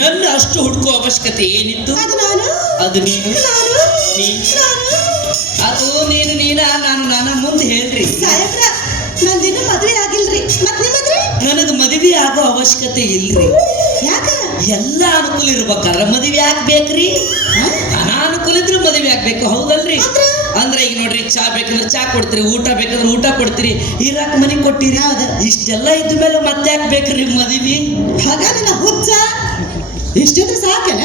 ನನ್ನ ಅಷ್ಟು ಹುಡುಕುವ ಅವಶ್ಯಕತೆ ಏನಿತ್ತು? ಅದು ನೀನು ಅದು ನೀನು ನಾನು ಮುಂದೆ ಹೇಳ್ರಿ. ನಂದಿನ ಮದುವೆ ಆಗಿಲ್ರಿ. ನನಗೆ ಮದುವೆ ಆಗೋ ಅವಶ್ಯಕತೆ ಇಲ್ರಿ. ಯಾಕ? ಎಲ್ಲ ಅನುಕೂಲ ಇರ್ಬೇಕಾರ ಮದುವೆ ಆಗ್ಬೇಕ್ರಿ. ಅನಾನುಕೂಲ ಇದ್ರೆ ಮದುವೆ ಆಗ್ಬೇಕು, ಹೌದಲ್ರಿ? ಅಂದ್ರೆ ಈಗ ನೋಡ್ರಿ, ಚಾ ಬೇಕಂದ್ರೆ ಚಾ ಕೊಡ್ತೀರಿ, ಊಟ ಬೇಕಂದ್ರೆ ಊಟ ಕೊಡ್ತೀರಿ, ಇರಾಕ್ ಮನೆ ಕೊಟ್ಟಿರಿ. ಇಷ್ಟೆಲ್ಲ ಇದ್ದ ಮೇಲೆ ಮತ್ತೆ ಹಾಕ್ಬೇಕ್ರಿ ಮದುವೆ? ಹಾಗಾದ್ರೆ ನಾ ಹುಚ್ಚ ಇಷ್ಟಿದ್ರೆ ಸಾಕೇನ?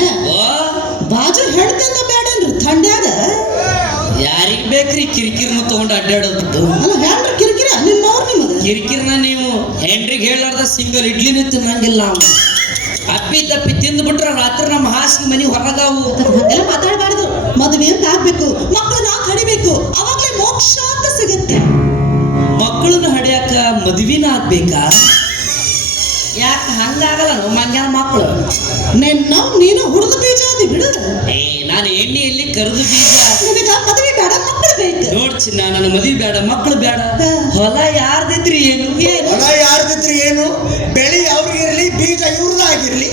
ಬಾಜು ಹೇಳ್ತಂದ ಬೇಡನ್ರಿ ಥಂಡ್ಯಾಗ. ಯಾರಿಗ್ ಬೇಕ್ರಿ ಕಿರಿಕಿರಿನ ತಗೊಂಡು ಅಡ್ಡಾಡೋದು? ಅಲ್ಲ ಹೇಳ್ರಿ ಕಿರಿಕಿರಿ ನಿಮ್ಮವ್ರು ನಿಮ್ಮದು ಕಿರಿಕಿರಿನ ನೀವು ಹೆಂಡ್ರಿಗೆ ಹೇಳಾರ್ದ ಸಿಂಗಲ್ ಇಡ್ಲಿನೂ ತಿನ್ನಂಗಿಲ್ಲ. ನಾವು ಅಪ್ಪಿ ತಪ್ಪಿ ತಿಂದ್ಬಿಟ್ರೆ ರಾತ್ರಿ ನಮ್ಮ ಹಾಸಿಗೆ ಮನೆ ಹೊರಗಾವು. ಎಲ್ಲ ಮಾತಾಡಬಾರ್ದು. ಮದುವೆ ಅಂತ ಆಗ್ಬೇಕು, ಮಕ್ಕಳನ್ನ ಹಡಿಬೇಕು, ಅವಾಗ್ಲೇ ಮೋಕ್ಷ ಅಂತ ಸಿಗುತ್ತೆ. ಮಕ್ಕಳನ್ನ ಹಡಿಯಾಕ ಮದುವಿನ ಆಗ್ಬೇಕಾ? ಯಾಕೆ ಹಂಗಾಗಲ್ಲ? ನಮ್ಮ ಮಂಗ್ಯಾನ ಮಕ್ಕಳು ನೀನು ಹುಡುಗ ಬೀಜ ಅದಿ ಬಿಡು. ನಾನು ಎಣ್ಣೆಯಲ್ಲಿ ಕರೆದು ಬೀಜ. ನಿನಗ ಮದುವೆ ಬೇಡ, ಮಕ್ಕಳು ಬೇಕು. ನೋಡ್ಚಿನ್ನ, ನನ್ನ ಮದುವೆ ಬೇಡ, ಮಕ್ಕಳು ಬೇಡ. ಹೊಲ ಯಾರ್ದಿದ್ರಿ ಏನು? ಹೊಲ ಯಾರ್ದಿದ್ರಿ ಏನು? ಬೆಳಿ ಅವ್ರಿಗಿರ್ಲಿ, ಬೀಜ ಇವ್ರದಾಗಿರ್ಲಿ.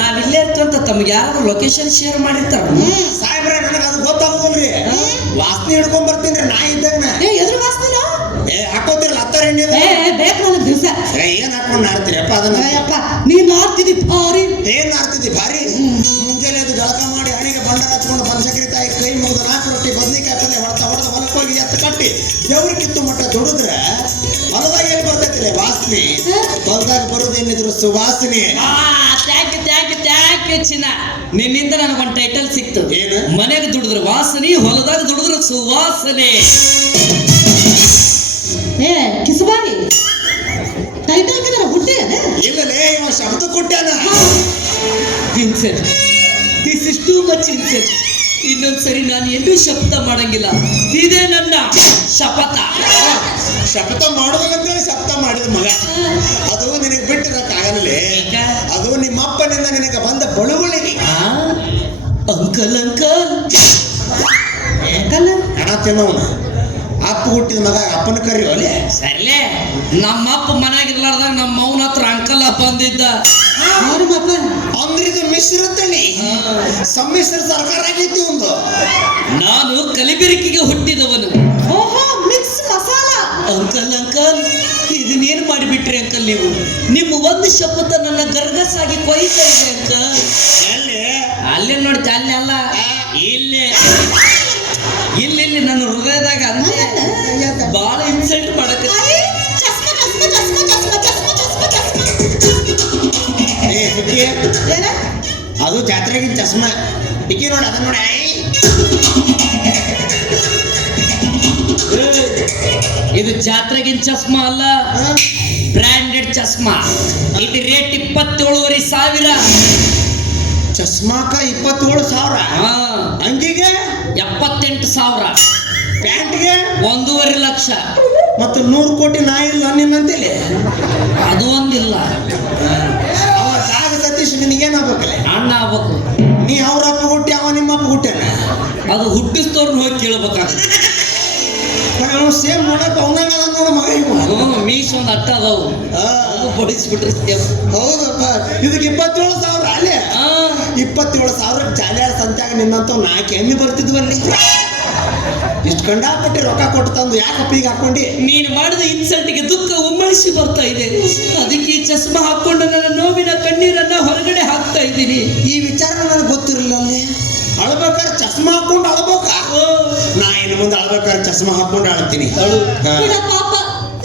ನಾವಿಲ್ಲೇ ಇರ್ತಂತ ತಮ್ಗೆ ಯಾರಾದ್ರೂ ಲೊಕೇಶನ್ ಶೇರ್ ಮಾಡಿರ್ತಾರ? ಸಾಹೇಬ್ರ, ನನಗೆ ಅದು ಗೊತ್ತಾಗೋದಿಲ್ರಿ. ವಾಸನೆ ಹಿಡ್ಕೊಂಡ್ ಬರ್ತೀನಿ ನಾ ಇದ್ದಂಗ. ಎದ್ರ ವಾಸನೆ ಹಾಕೋತಿರಲ್ಲ ಹತ್ತಾರ ಎಣ್ಣೆ ಬೇಕು ನನಗೆ ದಿವಸ. ಏನ್ ಹಾಕೊಂಡ್ ನಾಡ್ತೀರಪ್ಪ ಅದನ್ನ? ನೀನ್ ಆಡ್ತಿದ್ದಿ ಭಾರಿ. ಏನ್ ಆಡ್ತಿದ್ದಿ ಭಾರಿ? ಮುಂಜಾನೆ ಅದು ಜಳಕ ಮಾಡಿ ಹಣಿಗೆ ಬಂಡಾರ ಹಚ್ಕೊಂಡು ಬನಶಂಕರಿ ತಾಯಿ ಕೈ ಮುಗಿದ 4 ರೊಟ್ಟಿ ಬದ್ನಿಕಾಯಿ ಪಲ್ಯ ಹೊಡೆದ ಹೊಲಕ್ಕೆ ಹೋಗಿ ಎತ್ತು ಕಟ್ಟಿ ದೇವ್ರ ಕಿತ್ತು ಮಟ್ಟ ದುಡಿದ್ರೆ ಹೊಲದಾಗ ಏನ್ ಬರ್ತೈತಿಲ್ಲ ವಾಸನೆ. ಹೊಲದಾಗ ಬರೋದೇನಿದ್ರು ಸುವಾಸನೆ. ಚಿನ್ನ, ನಿನ್ನಿಂದ ನನಗೊಂದು ಟೈಟಲ್ ಸಿಕ್ತು. ಏನು? ಮನೆಗೆ ದುಡಿದ್ರೆ ವಾಸನೆ, ಹೊಲದಾಗ ದುಡಿದ್ರೆ ಸುವಾಸನೆ. ಕಿಸಬಾಗಿ ಟೈಟಲ್ ಕಿದ ಹುಟ್ಟಿ ಇಲ್ಲಲೇ, ಇವ ಶಬ್ದ ಕೊಟ್ಟ್ಯಾನ. Insult, this is too much insult. ಇನ್ನೊಂದ್ಸರಿ ನಾನು ಎಲ್ಲೂ ಶಪಥ ಮಾಡಂಗಿಲ್ಲ. ಇದೇ ನನ್ನ ಶಪಥ. ಶಪಥ ಮಾಡೋದಂತೇಳಿ ಶಪಥ ಮಾಡಿದ ಮಗ. ಅದು ನಿನಗೆ ಬಿಟ್ಟಿರಕ್ಕಾಗಲ್ಲೇ. ಅದು ನಿಮ್ಮಪ್ಪನಿಂದ ನಿನಗೆ ಬಂದ ಬಳುವಳಿಗೆ. ಅಂಕಲ್ ಅಂಕಲ್ ಅಂಕಲ್ ಹಣ ತಿನ್ನವನ ಅಪ್ಪ ಹುಟ್ಟಿದ ಮಗ ಅಪ್ಪನ ಕರಿಯೋ ಅಲ್ಲೇ. ಸರಿಲೇ, ನಮ್ಮಪ್ಪ ಮನೆಯಾಗಿರ್ಲಾರ್ದಾಗ ನಮ್ಮ ಮೌನ ಹತ್ರ ಅಂಕಲ್ ಅಪ್ಪ ಅಂದಿದ್ದ. ಅಂದ್ರೆ ಇದು ಮಿಶ್ರ ತಳಿ, ಸಮ್ಮಿಶ್ರ ಸರ್ಕಾರ ಆಗೈತಿ ಒಂದು. ನಾನು ಕಲಿಬೆರಕಿಗೆ ಹುಟ್ಟಿದವನು. ಓಹೋ, ಮಿಕ್ಸ್ ಮಸಾಲ. ಅಂಕಲ್ ಅಂಕಲ್, ಇದನ್ನೇನು ಮಾಡಿಬಿಟ್ರಿ ಅಂಕಲ್ ನೀವು? ನಿಮ್ಮ ಒಂದು ಶಪಥ ನನ್ನ ಗರ್ಗಸಾಗಿ ಕೊಯ್ತಾ ಇದೆ ಅಂಕಲ್. ಅಲ್ಲೇ ನೋಡ್ತಾ, ಅಲ್ಲಿ ಅಲ್ಲ, ಇಲ್ಲೇ ಇಲ್ಲಿ ನನ್ನ ಹೃದಯದಾಗ ಅಂದ್ರೆ ಬಾಳ ಇನ್ಸಲ್ಟ್ ಮಾಡಕ. ಅದು ಜಾತ್ರೆಗಿನ ಚಸ್ಮಾ ಇಕ್ಕಿ ನೋಡಿ, ಅದನ್ನ ನೋಡಿ. ಇದು ಜಾತ್ರೆಗಿನ ಚಸ್ಮಾ ಅಲ್ಲ, ಬ್ರಾಂಡೆಡ್ ಚಸ್ಮಾ. ಇದು ರೇಟ್ 27,500. ಚಸ್ಮಾಕ 27,000. ಅಂಗಿಗೆ 78,000. ಪ್ಯಾಂಟ್ಗೆ 1.5 ಲಕ್ಷ. ಮತ್ತು 100 ಕೋಟಿ ನಾ ಇಲ್ಲ ನಿನ್ನಂತೇಳಿ. ಅದು ಒಂದಿಲ್ಲ. ಅವ ಸಾಗ ಸತೀಶ್ ನಿನಗೇನಾಗ್ಬೇಕಲ್ಲ? ಅಣ್ಣ ಆಗ್ಬೇಕು. ನೀ ಅವ್ರ ಅಪ್ಪ ಹುಟ್ಟಿ, ಅವ ನಿಮ್ಮ ಅಪ್ಪ ಹುಟ್ಟ್ಯಾನ. ಅದು ಹುಟ್ಟಿಸ್ತವ್ರನ್ನ ಹೋಗಿ ಕೇಳ್ಬೇಕಾಗ್ತದೆ. ಸೇಮ್ ನೋಡಪ್ಪ ಅವನಾಗ ನೋಡ ಮಗ. ಇವ ಮೀಸ್ ಒಂದು ಅಟ್ಟ ಅದಾವು, ಬಡಿಸ್ಬಿಟ್ರೆ. ಹೌದಪ್ಪ, ಇದಕ್ಕೆ 27,000 ಅಲ್ಲೇ. 27,000 ಜಾಲಿಯಾಳ ಸಂತ್ಯಾಗ ನಿನ್ನಂತ 4 ಎಮ್ಮೆ ಬರ್ತಿದ್ವಲ್ಲಿ. ಇಷ್ಟು ಕಂಡಾಪಟ್ಟಿ ರೊಕ್ಕ ಕೊಟ್ಟು ತಂದು ಯಾಕಪ್ಪ ಈಗ ಹಾಕೊಂಡಿ? ನೀನು ಮಾಡಿದ ಇನ್ಸಲ್ಟ್ಗೆ ದುಃಖ ಉಮ್ಮಳಿಸಿ ಬರ್ತಾ ಇದೆ. ಅದಕ್ಕೆ ಈ ಚಸ್ಮಾ ಹಾಕೊಂಡು ನನ್ನ ನೋವಿನ ಕಣ್ಣೀರನ್ನ ಹೊರಗಡೆ ಹಾಕ್ತಾ ಇದ್ದೀನಿ. ಈ ವಿಚಾರ ನನಗೆ ಗೊತ್ತಿರಲಿಲ್ಲ. ಅಲ್ಲಿ ಅಳ್ಬೇಕಾದ್ರೆ ಚಸ್ಮಾ ಹಾಕೊಂಡು ಅಳ್ಬೇಕ? ನಾ ಇನ್ನು ಮುಂದೆ ಅಳ್ಬೇಕಾದ್ರೆ ಚಸ್ಮಾ ಹಾಕೊಂಡು ಅಳ್ತೀನಿ. ಪಾಪ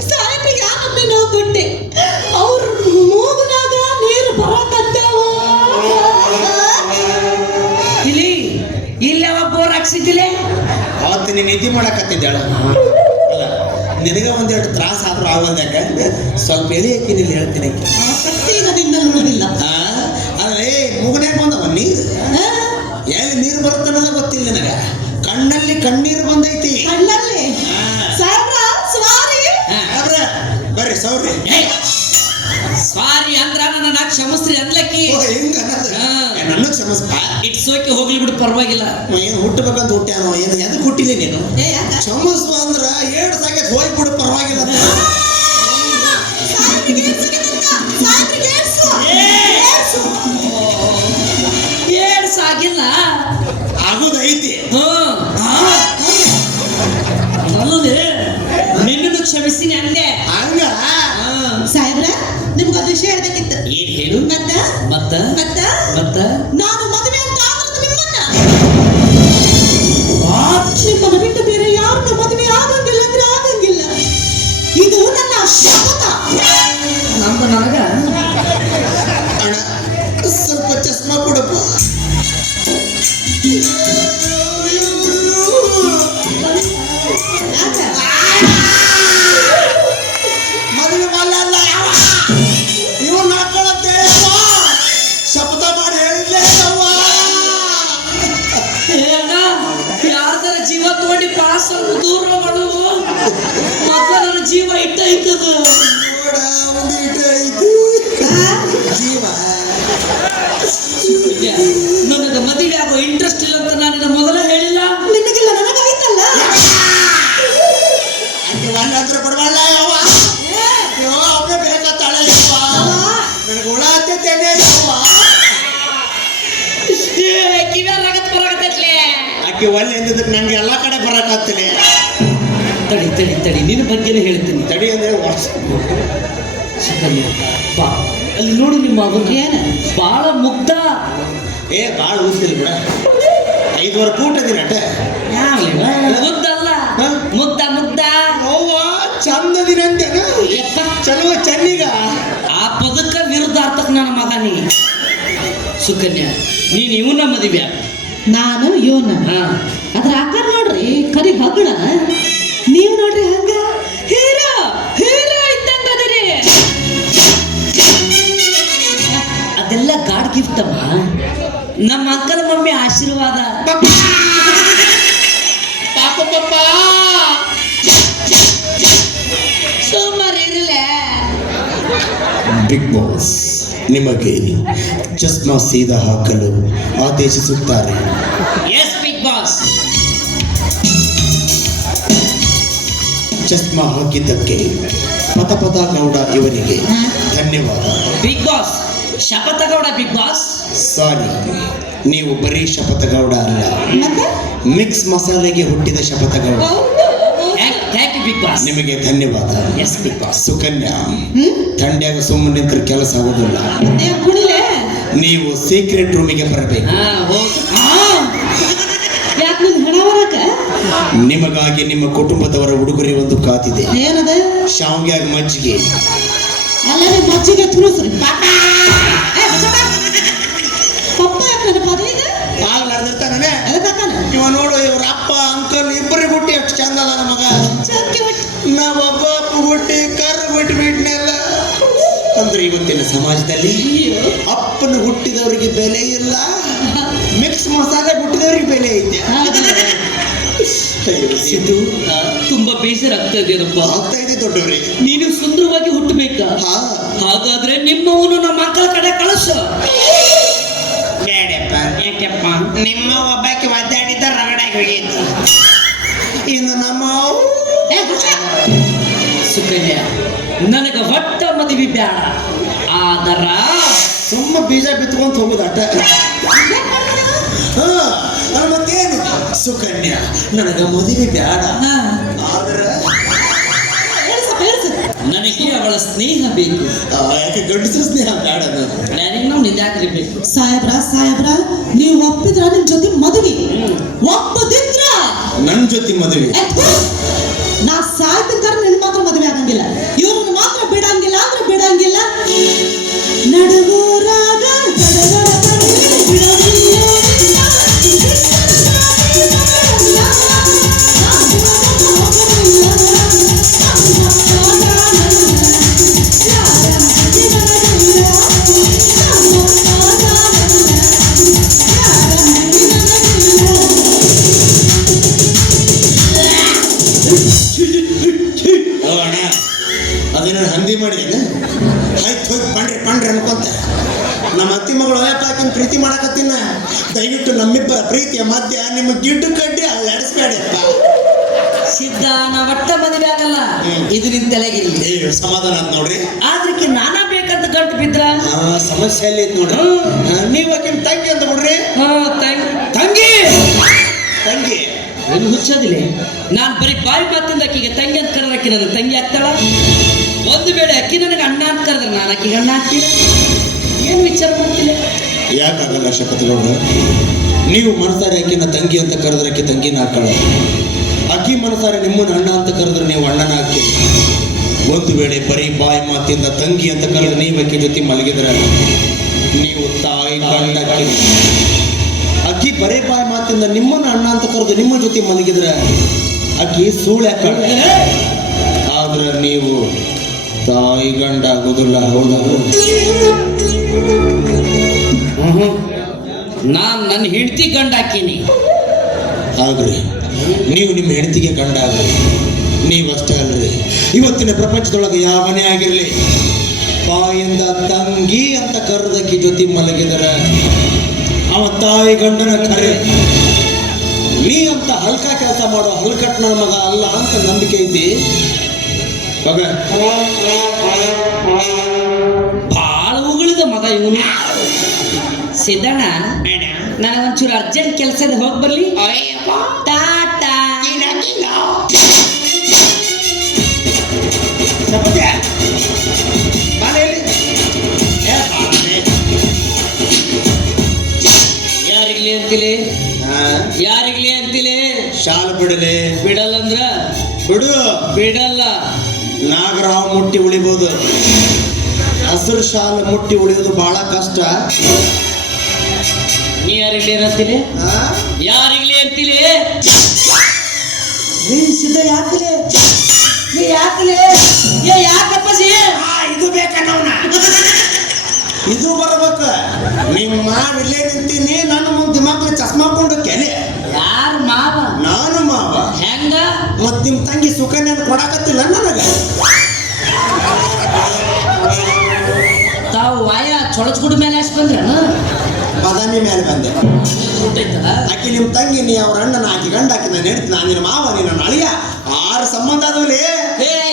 ಸಾಹೇಬ್ರಿಗೆ ಯಾಕಪ್ಪಿ ನೋವು ಕೊಟ್ಟೆ? ಅವ್ರ ಮೂಗನಾಗ ನೀರು ಬರಕತ್ತಾವ. ಇಲ್ಲಿ ಯಾವಾಗ ಬೋರ್ ಹಾಕ್ಸಿದ್ದಿಲ್ಲ? ಅವತ್ತು ನೀನು ನಿಧಿ ಮಾಡಕತ್ತಿದ್ದಾಳ. ಅಲ್ಲ, ನಿನಗ ಒಂದೆರಡು ತ್ರಾಸ ಆದ್ರೂ ಆಗೋದ್ಯಾಕ ಸ್ವಲ್ಪ ಎಳಿ ಹಾಕಿನಿ ಹೇಳ್ತೀನಿ ಆ ಶಕ್ತಿ ಈಗ ನಿನ್ನಲ್ಲಿ ಉಳಿದಿಲ್ಲ. ಆದ್ರೆ ಮುಗನ್ಯಾಗ ಬಂದವ ನೀರು ಆ, ಎಲ್ಲಿ ನೀರು ಬರುತ್ತೆ ಅನ್ನೋದ ಗೊತ್ತಿಲ್ಲ ನನಗ. ಕಣ್ಣಲ್ಲಿ ಕಣ್ಣೀರು ಬಂದೈತಿ. ಕಣ್ಣಲ್ಲಿ ಸಾಹೇಬ್ರ ಸ್ವಾರಿ. ಆದ್ರೆ ಬರ್ರಿ ಸೌರಿ. ಸಾರಿ ಅಂದ್ರ ನನ್ನ ಕ್ಷಮಿಸ್ರಿ ಅನ್ಲಕ್ಕಿ. ಹೆಂಗ ನನ್ನ ಕ್ಷಮಸ್ಪ. ಇಟ್ಸ್ ಓಕೆ, ಹೋಗ್ಲಿ ಬಿಡು, ಪರವಾಗಿಲ್ಲ. ಏನು ಹುಟ್ಟಬೇಕಂತ ಹುಟ್ಟ್ಯಾನೋ ಏನು ಎದಕ್ಕೆ ಹುಟ್ಟಿಲ್ಲ ನೀನು? ಏ ಯಾಕ? ಕ್ಷಮಸ್ವ ಅಂದ್ರ ಏಳು ಸಾಕತ್ ಹೋಗ್ಬಿಡು ಪರವಾಗಿಲ್ಲ ಅಂತ. ಸಾಹೇಬ್ರಿಗೆ ಏರ್ಸು. ಸಾಹೇಬ್ರಿಗೆ ಏರ್ಸು. ಏರ್ಸು. ಸಾಗಿಲ್ಲ ಆಗೋದೈತಿ. ನಿನ್ನನ್ನು ಕ್ಷಮಿಸಿನಿ ಅಂದೆ. ಹಂಗ ಸಾಹೇಬ್ರ ನಿಮ್ಗೊಂದು ವಿಷಯ ಹೇಳ್ಬೇಕಿತ್ತು. ಏನ್ ಹೇಳು? ಮತ್ತ ಮತ್ತ ಮತ್ತ ಮತ್ತ ನಾನು ಮದುವೆ ಅಂತ ಆದ್ರದ್ದು ನಿಮ್ಮನ್ನ ಬಿಟ್ಟು ಬೇರೆ ಯಾರನ್ನ ಮದುವೆ ಆಗಂಗಿಲ್ಲ ಅಂದ್ರೆ ಆಗಂಗಿಲ್ಲ. ಇದು ನನ್ನ ಶಪಥ. ನಮ್ದು ನನಗ ಅಣ್ಣ ಸ್ವಲ್ಪ ಚಸ್ಮಾ ಕೊಡಪ್ಪ. ಮದುವೆ ಮಾಡಲ್ಲ ಇವನ್ ಹಾಕೊಳ್ಳತ್ತೆ ಶಪಥ ಮಾಡಿ ಹೇಳಿದ್ಲೇ ಯಾರ್ದಾರ ಜೀವ ತೋಡಿ ಪಾಸ್ ದೂರ ಮಾಡು. ಮೊದಲ ನನ್ನ ಜೀವ ಇಟ್ಟೈತದ. ನೋಡ ಒಂದು ಇಟ ಐತಿ ಜೀವ. ನನಗೆ ಮದುವೆ ಆಗೋ ಇಂಟ್ರೆಸ್ಟ್ ಇಲ್ಲ ಅಂತ ನಾನು ಮೊದಲ ಹೇಳಿಲ್ಲ. ನಿನಗಿಲ್ಲ ನನಗಾಯ್ತಲ್ಲ. ಒಂದಂತ್ರ ಕೊಡಬಲ್ಲ ಯಾವ ಅವೇ ಬೇಕತ್ತಾಳೆ ಯವ್ವ. ನನಗೆ ಹುಳ ಹತ್ತೈತೇನೆ ಯವ್ವ. ಕಿವ್ಯಾರಾಗತ್ ಬರಾಕತ್ತೈತ್ಲೆ. ಆಕೆ ಒಳ್ಳೆ ಎಂದದಕ್ಕೆ ನಂಗೆ ಎಲ್ಲ ಕಡೆ ಬರಕಾಗ್ತೀನಿ. ತಡಿ ತಡಿ ತಡಿ, ನಿನ್ನ ಬಗ್ಗೆನೇ ಹೇಳ್ತೀನಿ. ತಡಿ ಅಂದ್ರೆ ಸುಕನ್ಯಾ ಬಾ, ಅಲ್ಲಿ ನೋಡು ನಿಮ್ಮ ಮಗನ ಏನ ಬಾಳ ಮುಗ್ಧ. ಭಾಳ ಓದ್ತಿಲ್ಲ ಬಿಡ. 5 ಫೂಟ್ ಅದಿನ ಅಟ. ಮುಗ್ಧ ಅಲ್ಲ, ಮುಗ್ಧ ಮುಗ್ಧ. ಅವ್ವ ಚಂದ ದಿನ ಅಂತೇನ ಯಪ್ಪ, ಚಲೋ ಚೆನ್ನಿಗ. ಆ ಪದಕ್ಕ ವಿರುದ್ಧಾರ್ಥಕ್ ನನ್ನ ಮಗನಿ. ಸುಕನ್ಯಾ, ನೀನ್ ಇವನ ಮದುವೆ. ನಾನು ಯೋನ. ಅದ್ರ ಆಕಾರ ನೋಡ್ರಿ ಕರಿ ಹಗಣ. ನೀವು ನೋಡ್ರಿ ಹಂಗ ಹೀರೋ ಹೀರೋ ಇದ್ದಂಗ ಅದರಿ. ಅದೆಲ್ಲ ಗಾಡ್ ಗಿಫ್ಟ್ ಅಮ್ಮ, ನಮ್ಮ ಅಕ್ಕನ ಮಮ್ಮಿ ಆಶೀರ್ವಾದ. ಪಾಪ ಪಾಪ ಸುಮಾರು ಇರಲೇ. ಬಿಗ್ ಬಾಸ್ ನಿಮಗೆ ಚಸ್ಮಾ ಸೀದಾ ಹಾಕಲು ಆದೇಶಿಸುತ್ತಾರೆ. Yes Bigg Boss. ಚಸ್ಮಾ ಹಾಕಿದ್ದಕ್ಕೆ ಪತಪತ ಗೌಡ ಇವರಿಗೆ ಧನ್ಯವಾದ. Bigg Boss Shapathagowda. Bigg Boss sorry, ನೀವು ಬರೀ ಶಪಥಗೌಡ ಅಲ್ಲ, ಮತ್ತೆ ಮಿಕ್ಸ್ ಮಸಾಲೆಗೆ ಹುಟ್ಟಿದ Shapathagowda. Thank you Bigg Boss. ನಿಮಗೆ ಧನ್ಯವಾದ. Yes Bigg Boss. ಸುಕನ್ಯಾ, ಥಂಡ್ಯಾಗ ಸುಮ್ಮನೆ ನಿಂತರ ಕೆಲಸ ಆಗೋದಿಲ್ಲ. ಕುಣಿಲೆ ನೀವು ಸೀಕ್ರೆಟ್ ರೂಮಿಗೆ ಬರಬೇಕು. ಯಾಕೆ ನಿನ್ ಹಣ ಬರಕ? ನಿಮಗಾಗಿ ನಿಮ್ಮ ಕುಟುಂಬದವರ ಉಡುಗೊರೆ ಒಂದು ಕಾತಿದೆ. ಏನದ? ಶಾವ್ಗ್ಯಾಗ ಮಜ್ಜಿಗೆ. ಅಲ್ಲ ನಿಮ್ಮ ಮಜ್ಜಿಗೆ ತುರುಸ್ರಿ. ಪಪ್ಪ ಯಾಕೆ ನನ್ನ ಪದವಿಗೆ ಆಗ್ಲಾರ್ದಿರ್ತಾನೆ. ಅದಕ್ಕಾನ ಇವ ನೋಡು, ಇವ್ರ ಅಪ್ಪ ಅಂಕಲ್ ಇಬ್ಬರಿಗೆ ಹುಟ್ಟಿ ಎಷ್ಟು ಚಂದ ಅದ ನಮಗ. ಚಂಕಿ ಒಟ್ಟು ನಾವೊಬ್ಬ ಹುಟ್ಟಿ ಕರ್ ಬಿಟ್ಬಿಟ್ನೆಲ್ಲ ಅಂದ್ರೆ ಇವತ್ತಿನ ಸಮಾಜದಲ್ಲಿ ಅಪ್ಪನ ಹುಟ್ಟಿದವರಿಗೆ ಬೆಲೆ ಇಲ್ಲ, ಮಿಕ್ಸ್ ಮಸಾಲೆ ಹುಟ್ಟಿದವರಿಗೆ ಬೆಲೆ ಐತೆ. ಸಿದ್ದು, ತುಂಬಾ ಬೇಸರ ಆಗ್ತಾ ಇದೆಯಪ್ಪ. ಆಗ್ತಾ ಇದೆ ದೊಡ್ಡವ್ರಿಗೆ. ನೀನು ಸುಂದರವಾಗಿ ಹುಟ್ಟಬೇಕ. ಹಾಗಾದ್ರೆ ನಿಮ್ಮವನು ನಮ್ಮ ಮಕ್ಕಳ ಕಡೆ ಕಳಿಸು. ಬೇಡಪ್ಪ. ಯಾಕೆಪ್ಪ? ನಿಮ್ಮ ಒಬ್ಬಾಕಿ ಒದ್ದಾಡಿದ್ದ ರಗಡಾಗಿ ಹೋಗಿತ್ತು. ಇನ್ನು ನಮ್ಮ ಸುಕನ್ಯಾ, ನನಗ ಒಟ್ಟ ಮದುವೆ ಬೇಡ. ಆದರ ಸುಮ್ಮ ಬೀಜ ಬಿತ್ಕೊಂತ ಹೋಗುದು ಅಟ. ಮತ್ತೇನು ಸುಕನ್ಯಾ, ನನಗ ಮದುವೆ ಬೇಡ. ಆದ್ರ ನನಗೆ ಅವಳ ಸ್ನೇಹ ಬೇಕು. ಯಾಕೆ ಗಂಡಸರ ಸ್ನೇಹ ಬೇಡ. ನನಗೆ ನಾವು ನಿಜಾಗ್ರಿಬೇಕು. ಸಾಹೇಬ್ರ ನೀವು ಒಪ್ಪಿದ್ರ ನಿಮ್ ಜೊತೆ ಮದುವೆ, ಒಪ್ಪದಿದ್ರ ನನ್ ಜೊತೆ ಮದುವೆ. ನಾ ಸಾಯ್ತಿದ್ದಾರೆ ನಿನ್ ಮಾತ್ರ ಮದುವೆ ಆಗಂಗಿಲ್ಲ, ಇವ್ರನ್ನ ಮಾತ್ರ ಬಿಡಂಗಿಲ್ಲ ಅಂದ್ರೆ ಬಿಡಂಗಿಲ್ಲ. ನಡುವೂರಾಗ ಅದೇನೋ ಹಂದಿ ಮಾಡಿದೇನೆ ಆಯ್ತು ಹೋಗಿ ಪಂಡ್ರಿ ಅನ್ಕೊಂತ ನಮ್ಮ ಅತ್ತಿ ಮಗಳು ಯಾಕಿನ ಪ್ರೀತಿ ಮಾಡಕತ್ತೀನ ದಯವಿಟ್ಟು ನಮ್ಮಿಬ್ಬರ ಪ್ರೀತಿಯ ಮಧ್ಯ ನಿಮ್ಮ ಗಿಡ್ಡು ಕಡ್ಡಿ ಅಲ್ಲಾಡಿಸ್ಬೇಡಪ್ಪ. ಸಿದ್ಧ ನಾ ಒಟ್ಟ ಮದುವೆ ಆಗಲ್ಲ, ಇದು ನಿನ್ ತಲೆಗಿರ್ಲಿ. ಸಮಾಧಾನ ಅಂತ ನೋಡ್ರಿ. ಆದ್ರಕ್ಕೆ ನಾನಾ ಬೇಕಂತ ಗಂಟು ಬಿದ್ರ ಸಮಸ್ಯೆ ಅಲ್ಲಿ ನೋಡ್ರಿ. ನೀವು ಆಕಿನ ತಂಗಿ ಅಂತ ಬಿಡ್ರಿ. ತಂಗಿ ತಂಗಿ ಏನು ಹುಚ್ಚೋದಿಲ್ಲ. ನಾನ್ ಬರೀ ಬಾಯಿ ಮಾತಿಂದ ಅಕ್ಕಿಗೆ ತಂಗಿ ಅಂತ ಕರೆದ್ರೆ ಅಕ್ಕಿ ನನಗೆ ತಂಗಿ ಆಗ್ತಾಳ. ಒಂದು ವೇಳೆ ಅಕ್ಕಿ ನನಗೆ ಅಣ್ಣ ಅಂತ ಕರೆದ್ರೆ ನಾನು ಅಕ್ಕಿಗೆ ಅಣ್ಣ ಆಗ್ತೀನಿ. ಏನು ವಿಚಾರ ಮಾಡ್ತಿಲ್ಲ? ಯಾಕಾಗಲ್ಲ ಶಪಥಗೌಡ? ನೀವು ಮನಸಾರೆ ಅಕ್ಕಿನ ತಂಗಿ ಅಂತ ಕರೆದ್ರೆ ಅಕ್ಕಿ ತಂಗಿನ ಹಾಕಳ. ಅಕ್ಕಿ ಮನಸಾರೆ ನಿಮ್ಮನ್ನ ಅಣ್ಣ ಅಂತ ಕರೆದ್ರೆ ನೀವು ಅಣ್ಣನ ಹಾಕಿ. ಒಂದು ವೇಳೆ ಬರೀ ಬಾಯಿ ಮಾತಿಂದ ತಂಗಿ ಅಂತ ಕರೆದ್ರೆ ನೀವು ಅಕ್ಕಿ ಜೊತೆ ಮಲಗಿದ್ರೆ ನೀವು ತಾಯಿ ಗಂಡಕ್ಕಿ. ಅಕ್ಕಿ ಬರೀ ಬಾಯಿ ಮಾತಿಂದ ನಿಮ್ಮನ್ನ ಅಣ್ಣ ಅಂತ ಕರೆದು ನಿಮ್ಮ ಜೊತೆ ಮಲಗಿದ್ರೆ ಅಕ್ಕಿ ಸುಳ್ಳು ಹಾಕಳ. ಆದ್ರೆ ನೀವು ತಾಯಿ ಗಂಡ ಆಗೋದಿಲ್ಲ. ಹೌದಾ? ನಾನ್ ನನ್ನ ಹೆಂಡತಿ ಗಂಡ ಹಾಕೀನಿ. ಆಗ್ರಿ, ನೀವು ನಿಮ್ಮ ಹೆಂಡತಿಗೆ ಗಂಡ ಆಗ್ರಿ. ನೀವಷ್ಟೇ ಅಲ್ರಿ, ಇವತ್ತಿನ ಪ್ರಪಂಚದೊಳಗೆ ಯಾವನೇ ಆಗಿರಲಿ ಬಾಯಿಂದ ತಂಗಿ ಅಂತ ಕರೆದಕ್ಕಿ ಜೊತೆ ಮಲಗಿದರ ಅವ ತಾಯಿ ಗಂಡನ ಕರೆ. ನೀ ಅಂತ ಹಲ್ಕ ಕೆಲಸ ಮಾಡೋ ಹಲ್ಕಟ್ನ ಮಗ ಅಲ್ಲ ಅಂತ ನಂಬಿಕೆ ಐತಿ. ಭಾಳ ಉಗುಳಿದ ಮಗ ಇವನು. ಸಿದ್ದಣ್ಣ, ನನಗೊಂಚೂರು ಅರ್ಜೆಂಟ್ ಕೆಲಸ ಇದೆ, ಹೋಗಿ ಬರ್ಲಿ. ಟಾಟಾ. ಯಾರಿಗ್ಲಿ ಅಂತಿಲಿ? ಯಾರಿಗ್ಲಿ ಅಂತಿಲಿ? ಶಾಲು ಬಿಡಲೆ. ಬಿಡಲ್ಲ ಅಂದ್ರ ಬಿಡು. ಬಿಡಲ್ಲ. ನಾಗರಾವ್ ಮುಟ್ಟಿ ಉಳಿಬೋದು, ಹಸಿರು ಶಾಲು ಮುಟ್ಟಿ ಉಳಿಯೋದು ಬಹಳ ಕಷ್ಟ. ನೀ ಯಾರಿಗ್ಲಿ ಅಂತಿಲಿ? ಯಾರಿಗ್ಲಿ ಅಂತಿಲಿ? ಸಿದ್ಧ ಯಾಕಲೆ? ನೀ ಯಾಕಲೆ? ಯಾಕಪ್ಪ ಇದು ಬೇಕನ್ನವನ ಇದು ಬರ್ಬೇಕು. ನಿಮ್ಮ ಮಾವ ಇಲ್ಲೇ ನಿಂತೀನಿ, ನನ್ನ ಮುಂದೆ ದಿಮಾಕ್ಲೆ ಚಸ್ಮಾ ಹಾಕೊಂಡು ಕೆಲೆ. ಯಾರು ಮಾವ? ನಾನು ಮಾವ. ಹೆಂಗ? ಮತ್ ನಿಮ್ ತಂಗಿ ಸುಕನ್ಯನ ಕೊಡಕತ್ತಿಲ್ಲ ನನಗ. ತಾವು ವಾಯ ಚೊಳಚ್ಗುಡ ಮೇಲೆ ಅಷ್ಟು ಬಂದ್ರ ಬಾದಾಮಿ ಮೇಲೆ ಬಂದೆ. ಊಟೈತಲ್ಲ ಆಕಿ ನಿಮ್ ತಂಗಿ, ನೀ ಅವ್ರ ಅಣ್ಣನ ಆಕಿ ಗಂಡ ಹಾಕಿ ನಾನು ಹೇಳ್ತೀನಿ. ನಾನು ನಿನ್ನ ಮಾವ, ನೀ ನನ್ನ ಅಳಿಯ. 6 ಸಂಬಂಧ ಅದಾವಲ್ಲಿ.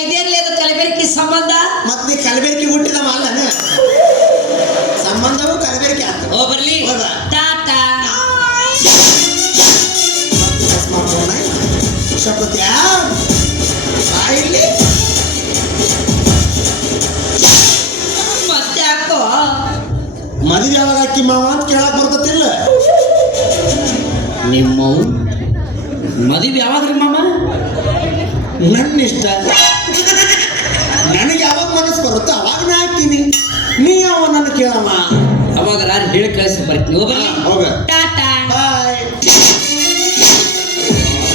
ಇದೇನ್ಲಿ ಅದು ಕಲಬೆರಕಿ ಸಂಬಂಧ? ಮತ್ ನೀ ಕಲಬೆರಕಿ ಹುಟ್ಟಿದವ ಅಲ್ಲನ? ಸಂಬಂಧವು ಕಲಬೆರಕಿ ಆತ. ಓ ಬರ್ಲಿ. ಟಾಟಾ. ಶಪಥ್ಯ ಬಾಯಿಲಿ ಮತ್ತೆ ಯಾಕೋ ಮದುವೆ ಯಾವಾಗ ಅಕ್ಕಿ ಮಾವ ಅಂತ ಕೇಳಕ್ ಬರ್ತತಿಲ್ಲ? ನಿಮ್ಮ ಮದುವೆ ಯಾವಾಗ್ರಿ ಮಾಮ? ನನ್ನ ಇಷ್ಟ. ನನಗೆ ಯಾವಾಗ ಮನಸ್ಸು ಬರುತ್ತೋ ಅವಾಗ ನಾ ಹಾಕ್ತೀನಿ. ನೀ ಯಾವ ನನ್ನ ಕೇಳಮ್ಮ. ಅವಾಗ ರಾರು ಹೇಳಿ ಕಳಿಸಿ ಬರ್ತೀನಿ. ಹೋಗ್ರಿ. ಹೋಗ. ಟಾಟಾ. ಬಾಯ್.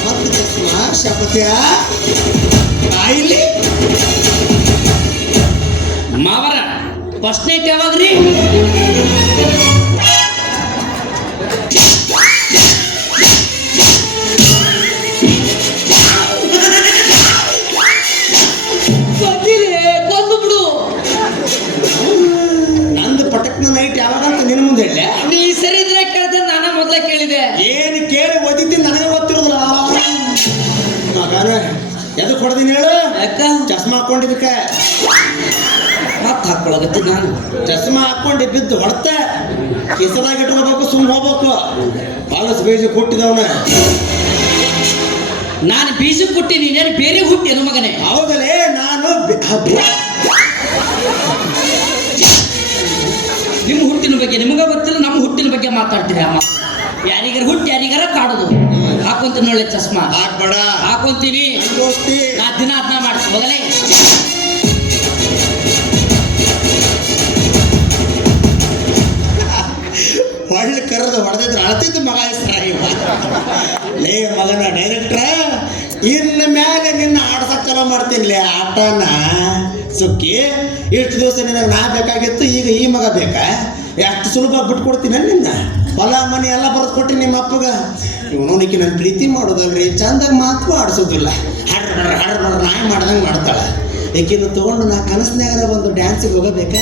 ಮತ್ತೆ ಶಪಥ್ಯ ಬಾಯಿಲಿ ಮಾವರ ಫಸ್ಟ್ ನೈಟ್ ಯಾವಾಗ್ರಿ? ಕೊಂದು ಬಿಡು. ನಂದು ಪಟಕ್ನ ನೈಟ್ ಯಾವಾಗಂತ ನಿನ್ನ ಮುಂದೆ ಹೇಳ. ನೀ ಸರಿ ಇದ್ರೆ ಕೇಳ್ದೆ, ನಾನು ಮೊದಲೇ ಕೇಳಿದೆ. ಏನು ಕೇಳಿ ಓದಿದ್ದೀನಿ ನನಗೆ ಗೊತ್ತಿರೋದಿಲ್ಲ. ಮಗನ ಎದಕ್ಕೆ ಹೊಡೆದಿನಿ ಹೇಳು? ಯಾಕ? ಚಸ್ಮಾ ಹಾಕೊಂಡಿದ್ದಕ್ಕೆ. ಮತ್ತೆ ಹಾಕೊಳಗತ್ತಿ ನಾನು. ಚಸ್ಮಾ ಹಾಕೊಂಡು ಬಿದ್ದು ಹೊಡ್ತ ಕಿಸದಾಗ ಇಟ್ಕೋಬೇಕು, ಸುಮ್ಮನೆ ಹೋಗ್ಬೇಕು. ಪಾಲಸ್ ಬೀಜ ಕೊಟ್ಟಿದವನ. ನಾನು ಬೀಜ ಕೊಟ್ಟಿ, ನೀನೇನು ಬೇರೆ ಹುಟ್ಟೇನು ಮಗನೇ? ಹೌದಲೇ, ನಾನು ನಿಮ್ಮ ಹುಟ್ಟಿನ ಬಗ್ಗೆ ನಿಮಗ ಗೊತ್ತಿಲ್ಲ, ನಮ್ಮ ಹುಟ್ಟಿನ ಬಗ್ಗೆ ಮಾತಾಡ್ತೀರಿ. ಅಮ್ಮ ಯಾರಿಗಾರ ಹುಟ್ಟಿ ಯಾರಿಗಾರ ಕಾಡೋದು. ಹಾಕೊಂತೀನಿ ಒಳ್ಳೆ ಚಸ್ಮಾ. ಹಾಕ್ಬೇಡ. ಹಾಕೊಂತೀನಿ. ದೋಸ್ತಿ ನಾ ದಿನ ಅದನ್ನ ಮಾಡ್ತೀನಿ. ಹೋಗಲೇ. ಹೊಳ್ಳಿ ಕರೆದು ಹೊಡೆದಿದ್ರೆ ಅಳತಿದ್ದು ಮಗ ಹೆಸರ ಇವ. ಲೇ ಮಗನ ಡೈರೆಕ್ಟ್ರ, ಇನ್ನು ಮೇಲೆ ನಿನ್ನ ಆಡ್ಸಕ್ ಚಲೋ ಮಾಡ್ತೀನಿ ಆಟನ. ಸುಕ್ಕಿ ಇಷ್ಟು ದಿವಸ ನಿನಗೆ ನಾ ಬೇಕಾಗಿತ್ತು, ಈಗ ಈ ಮಗ ಬೇಕಾ? ಎಷ್ಟು ಸುಲಭ ಬಿಟ್ಕೊಡ್ತೀನಿ ನಿನ್ನ. ಹೊಲ ಮನೆ ಎಲ್ಲ ಬರೆದು ಕೊಟ್ಟಿ ನಿಮ್ಮ ಅಪ್ಪಗ. ಇವನೋನಿಕೆ ನನ್ನ ಪ್ರೀತಿ ಮಾಡೋದಲ್ರಿ, ಚಂದಾಗ ಮಾತು ಆಡಿಸೋದಿಲ್ಲ. ಹಡ್ರ ನಾಯಿ ಮಾಡ್ದಂಗೆ ಮಾಡ್ತಾಳೆ. ಏಕಿನ್ನು ತಗೊಂಡು ನಾ ಕನಸಿನಾಗರ ಒಂದು ಡ್ಯಾನ್ಸಿಗೆ ಹೋಗಬೇಕ